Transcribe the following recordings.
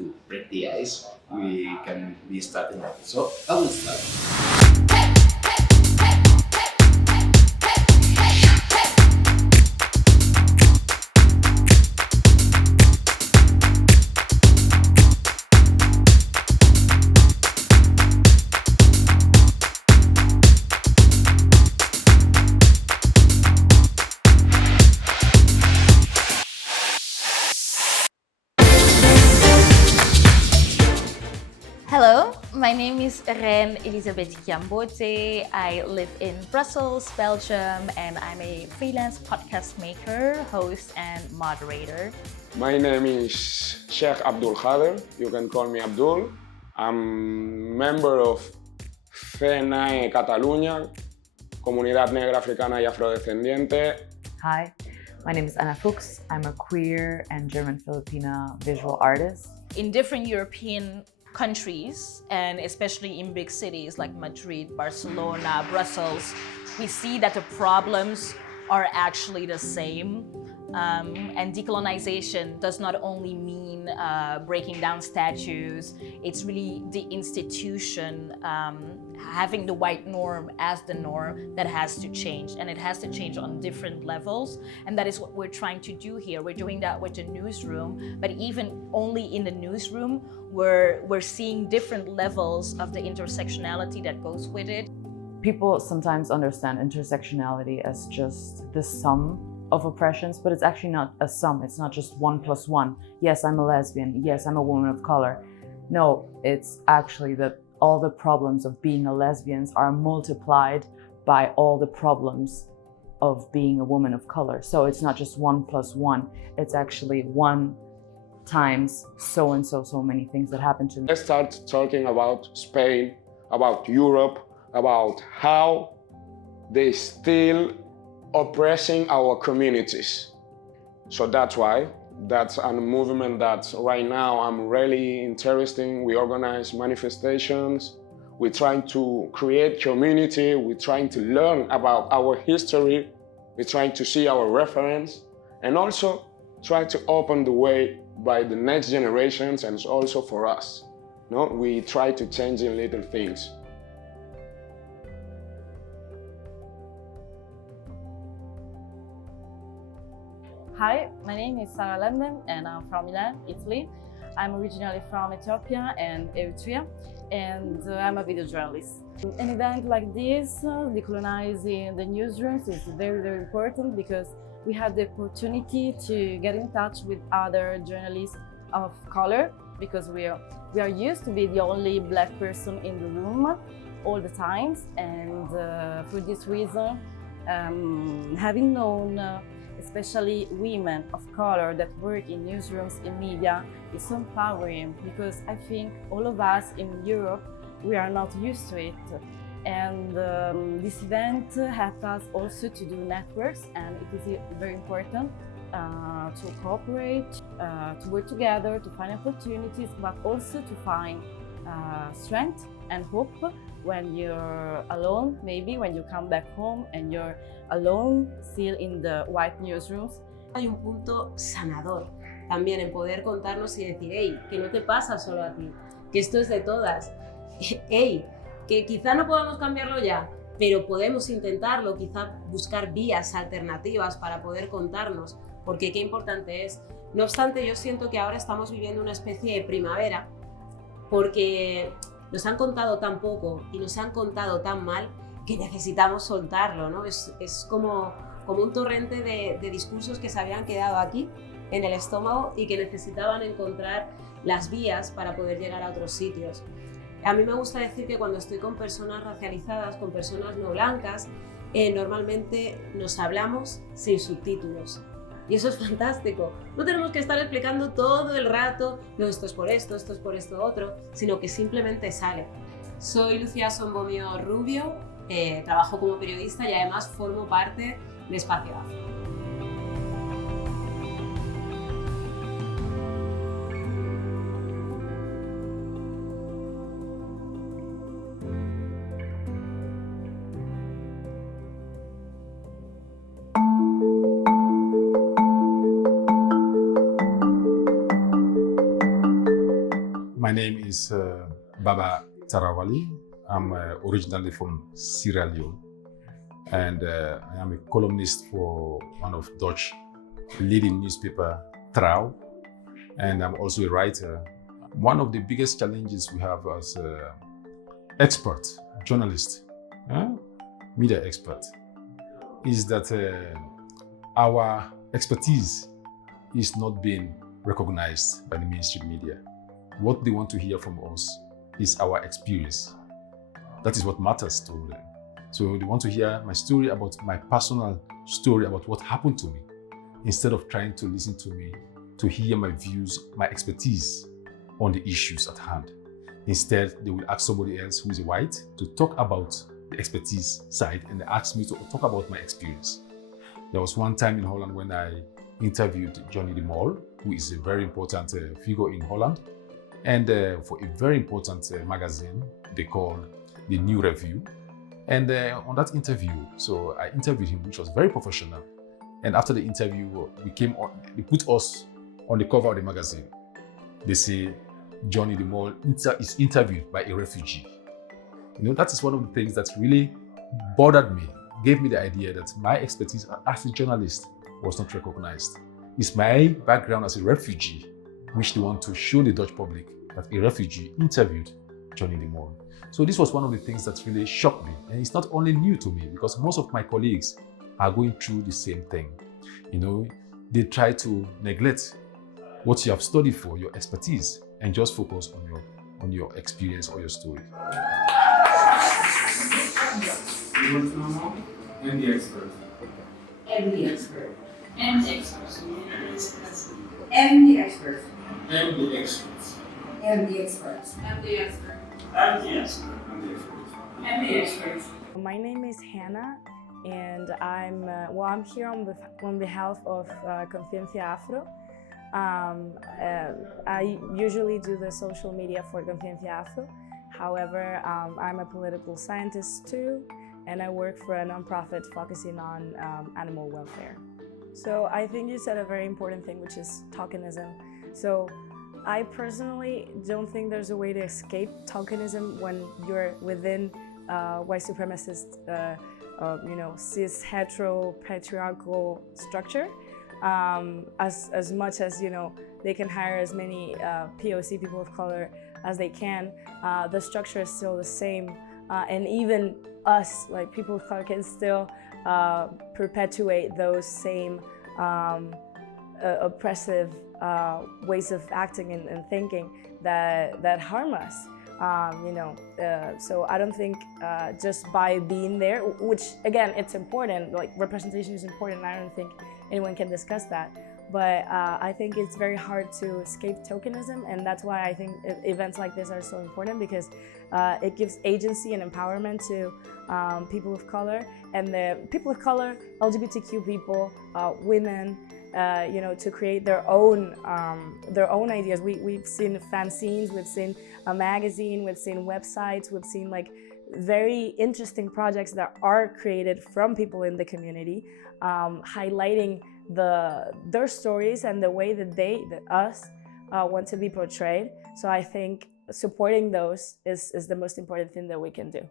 to break the ice, we can be starting that. So I will start. Hello, my name is Ren Elizabeth Kiambote. I live in Brussels, Belgium, and I'm a freelance podcast maker, host, and moderator. My name is Sheikh Abdul Khader. You can call me Abdul. I'm member of FENAE Catalunya, Comunidad Negra Africana y Afrodescendiente. Hi, my name is Anna Fuchs. I'm a queer and German-Filipina visual artist. In different European countries, and especially in big cities like Madrid, Barcelona, Brussels, we see that the problems are actually the same. And decolonization does not only mean breaking down statues, it's really the institution having the white norm as the norm that has to change. And it has to change on different levels. And that is what we're trying to do here. We're doing that with the newsroom, but even only in the newsroom, we're seeing different levels of the intersectionality that goes with it. People sometimes understand intersectionality as just the sum of oppressions, but it's actually not a sum. It's not just 1 + 1. Yes, I'm a lesbian. Yes, I'm a woman of color. No, it's actually that all the problems of being a lesbian are multiplied by all the problems of being a woman of color. So it's not just 1 + 1. It's actually 1 times so and so many things that happen to me. Let's start talking about Spain, about Europe, about how they still oppressing our communities. So that's why that's a movement that right now I'm really interested in. We organize manifestations. We're trying to create community. We're trying to learn about our history. We're trying to see our reference and also try to open the way by the next generations and also for us. No, we try to change in little things. Hi, my name is Sarah Allende and I'm from Milan, Italy. I'm originally from Ethiopia and Eritrea, and I'm a video journalist. An event like this, Decolonizing the newsrooms, is very, very important because we have the opportunity to get in touch with other journalists of color, because we are used to be the only Black person in the room all the times, and for this reason, having known especially women of color that work in newsrooms in media is so empowering, because I think all of us in Europe, we are not used to it. And this event helped us also to do networks, and it is very important to cooperate, to work together, to find opportunities, but also to find strength and hope when you're alone, maybe when you come back home and you're alone still in the white newsrooms. Hay un punto sanador también en poder contarnos y decir, hey, que no te pasa solo a ti, que esto es de todas, hey, que quizá no podamos cambiarlo ya, pero podemos intentarlo, quizá buscar vías alternativas para poder contarnos, porque qué importante es. No obstante, yo siento que ahora estamos viviendo una especie de primavera, porque nos han contado tan poco y nos han contado tan mal que necesitamos soltarlo, ¿no? Es como un torrente de discursos que se habían quedado aquí en el estómago y que necesitaban encontrar las vías para poder llegar a otros sitios. A mí me gusta decir que cuando estoy con personas racializadas, con personas no blancas, normalmente nos hablamos sin subtítulos. Y eso es fantástico. No tenemos que estar explicando todo el rato, no, esto es por esto otro, sino que simplemente sale. Soy Lucía Sombomio Rubio, trabajo como periodista y además formo parte de Espacio Afro. My name is Baba Tarawali. I'm originally from Sierra Leone, and I am a columnist for one of Dutch leading newspaper, Trouw, and I'm also a writer. One of the biggest challenges we have as expert journalist, media expert, is that our expertise is not being recognized by the mainstream media. What they want to hear from us is our experience. That is what matters to them. So they want to hear my story, about my personal story, about what happened to me, instead of trying to listen to me, to hear my views, my expertise on the issues at hand. Instead, they will ask somebody else who is white to talk about the expertise side, and they ask me to talk about my experience. There was one time in Holland when I interviewed Johnny de Mol, who is a very important figure in Holland, and for a very important magazine they call the New Review. And on that interview, so I interviewed him, which was very professional. And after the interview, they put us on the cover of the magazine. They say Johnny de Mol is interviewed by a refugee. You know, that is one of the things that really bothered me, gave me the idea that my expertise as a journalist was not recognized. It's my background as a refugee which they want to show the Dutch public that a refugee interviewed Johnny de Mol. So this was one of the things that really shocked me. And it's not only new to me, because most of my colleagues are going through the same thing. You know, they try to neglect what you have studied for, your expertise, and just focus on your experience or your story. You want to know more? And the expert. And the expert. And the expert. And the expert. And the experts. And the experts. And the expert. And the expert. And the expert. And the expert. My name is Hannah, and I'm here on behalf of Conciencia Afro. I usually do the social media for Conciencia Afro. However, I'm a political scientist too, and I work for a nonprofit focusing on animal welfare. So I think you said a very important thing, which is tokenism. So I personally don't think there's a way to escape tokenism when you're within white supremacist, cis hetero patriarchal structure. As much as they can hire as many POC, people of color, as they can, the structure is still the same, and even us, like people of color, can still perpetuate those same oppressive ways of acting and thinking that harm us. So I don't think just by being there, which again, it's important, like representation is important, I don't think anyone can discuss that. But I think it's very hard to escape tokenism, and that's why I think events like this are so important, because it gives agency and empowerment to people of color, and the people of color, LGBTQ people, women, to create their own ideas. We've seen fanzines, we've seen a magazine, we've seen websites, we've seen like very interesting projects that are created from people in the community, highlighting their stories and the way that us want to be portrayed. So I think supporting those is the most important thing that we can do.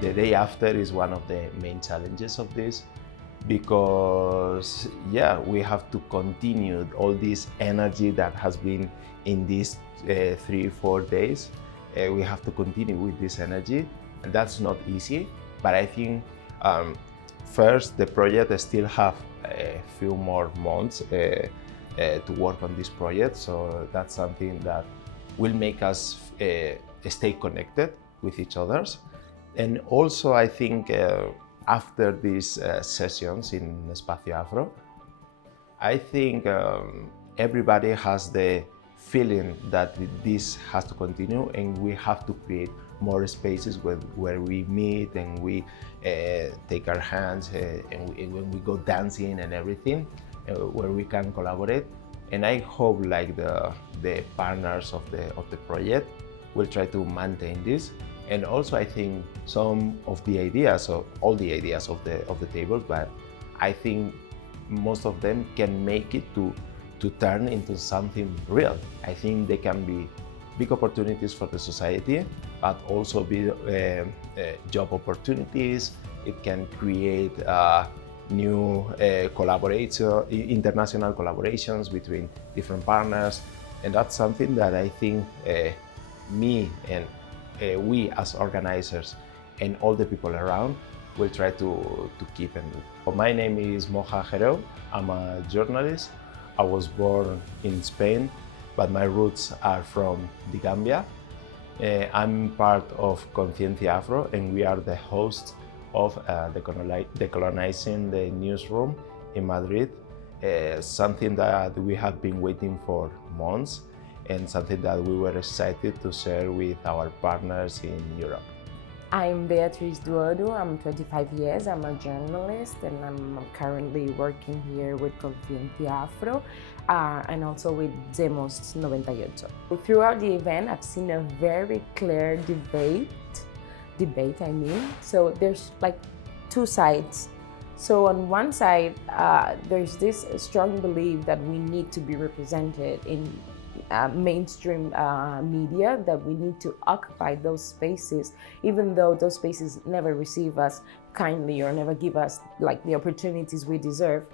The day after is one of the main challenges of this, because we have to continue all this energy that has been in these 3-4 days. We have to continue with this energy, and that's not easy, but I think First, the project still have a few more months to work on this project, so that's something that will make us stay connected with each other. And also, I think after these sessions in Espacio Afro, I think everybody has the feeling that this has to continue, and we have to create more spaces where we meet and we take our hands and when we go dancing and everything, where we can collaborate. And I hope like the partners of the project will try to maintain this. And also I think some of the ideas, or all the ideas of the tables, but I think most of them can make it to turn into something real. I think they can be big opportunities for the society, but also be job opportunities. It can create new international collaborations between different partners, and that's something that I think me and we as organizers and all the people around will try to keep and do. My name is Moja Jereu. I'm a journalist. I was born in Spain, but my roots are from the Gambia. I'm part of Conciencia Afro, and we are the host of Decolonizing, the newsroom in Madrid. Something that we have been waiting for months, and something that we were excited to share with our partners in Europe. I'm Beatriz Duodo. I'm 25 years. I'm a journalist, and I'm currently working here with Conciencia Afro and also with Demos 98. Throughout the event, I've seen a very clear debate. So there's like two sides. So on one side, there's this strong belief that we need to be represented in mainstream media, that we need to occupy those spaces, even though those spaces never receive us kindly or never give us like the opportunities we deserve.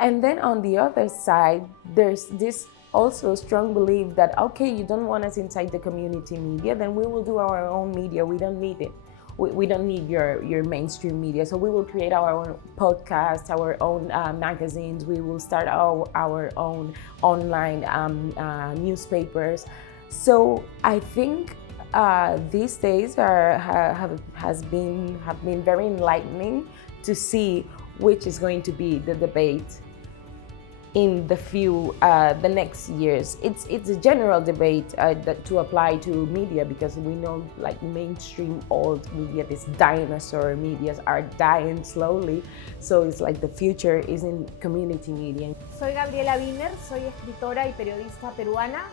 And then on the other side, there's this also strong belief that, okay, you don't want us inside the community media, then we will do our own media. We don't need it. We don't need your mainstream media. So we will create our own podcasts, our own magazines. We will start our own online newspapers. So I think these days have been very enlightening to see which is going to be the debate in the next years. It's a general debate that to apply to media, because we know like mainstream old media, these dinosaur medias are dying slowly. So it's like the future is in community media. Soy Gabriela Wiener, soy escritora y periodista peruana.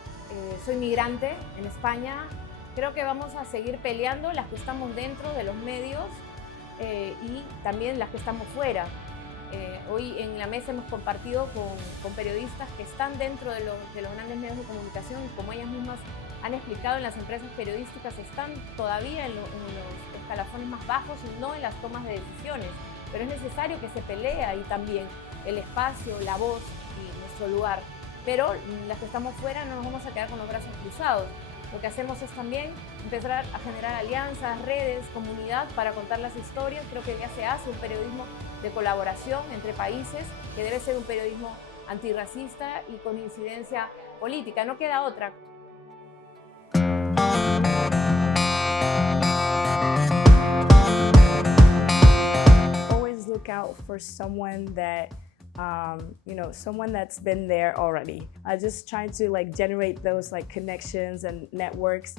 Soy migrante en España. Creo que vamos a seguir peleando las que estamos dentro de los medios y también las que estamos fuera. Hoy en la mesa hemos compartido con periodistas que están dentro de los grandes medios de comunicación, y como ellas mismas han explicado, en las empresas periodísticas están todavía en los escalafones más bajos y no en las tomas de decisiones, pero es necesario que se pelee ahí también el espacio, la voz y nuestro lugar. Pero las que estamos fuera no nos vamos a quedar con los brazos cruzados. Lo que hacemos es también empezar a generar alianzas, redes, comunidad para contar las historias. Creo que ya se hace un periodismo de colaboración entre países, que debe ser un periodismo antirracista y con incidencia política. No queda otra. Always look out for someone that someone that's been there already. I just try to like generate those like connections and networks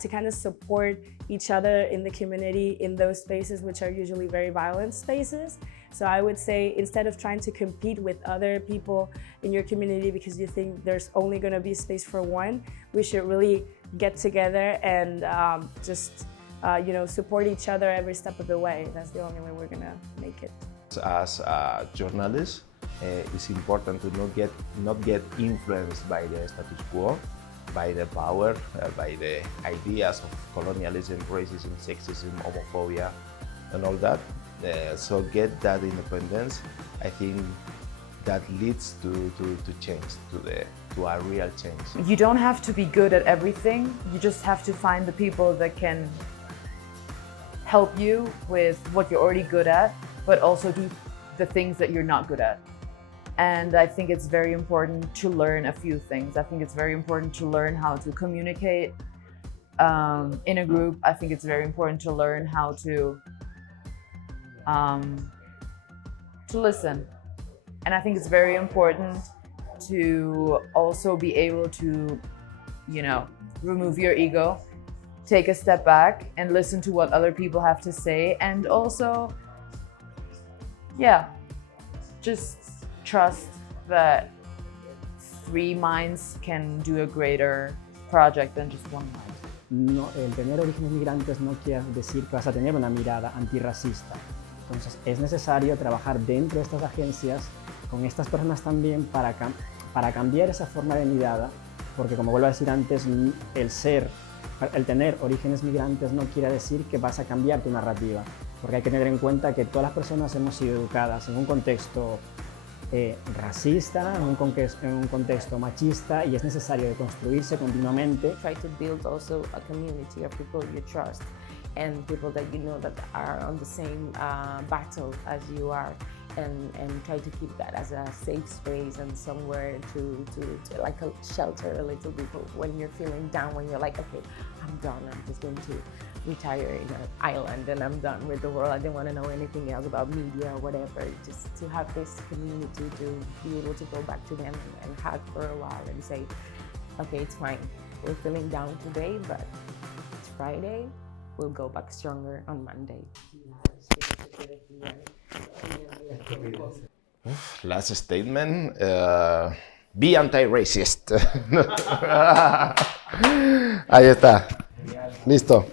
to kind of support each other in the community in those spaces, which are usually very violent spaces. So I would say, instead of trying to compete with other people in your community because you think there's only going to be space for one, we should really get together and support each other every step of the way. That's the only way we're going to make it. As journalists, it's important to not get influenced by the status quo, by the power, by the ideas of colonialism, racism, sexism, homophobia, and all that. So get that independence. I think that leads to change, to a real change. You don't have to be good at everything. You just have to find the people that can help you with what you're already good at, but also do the things that you're not good at. And I think it's very important to learn a few things. I think it's very important to learn how to communicate in a group. I think it's very important to learn how to listen. And I think it's very important to also be able to, you know, remove your ego, take a step back and listen to what other people have to say, and also, yeah, just trust that 3 minds can do a greater project than just 1 mind. No, el tener orígenes migrantes no quiere decir que vas a tener una mirada antirracista. Entonces es necesario trabajar dentro de estas agencias con estas personas también para cambiar esa forma de mirada, porque como vuelvo a decir antes, el tener orígenes migrantes no quiere decir que vas a cambiar tu narrativa, porque hay que tener en cuenta que todas las personas hemos sido educadas en un contexto racista, en un contexto machista, y es necesario construirse continuamente. Try to build also a community of people you trust and people that you know that are on the same battle as you are, and try to keep that as a safe space and somewhere to like a shelter a little bit when you're feeling down, when you're like, okay, I'm done, I'm just going to retire in an island and I'm done with the world, I don't want to know anything else about media or whatever. Just to have this community, to be able to go back to them and hug for a while and say, okay, it's fine, we're feeling down today, but it's Friday, we'll go back stronger on Monday. Last statement, be anti-racist. Ahí está. Listo.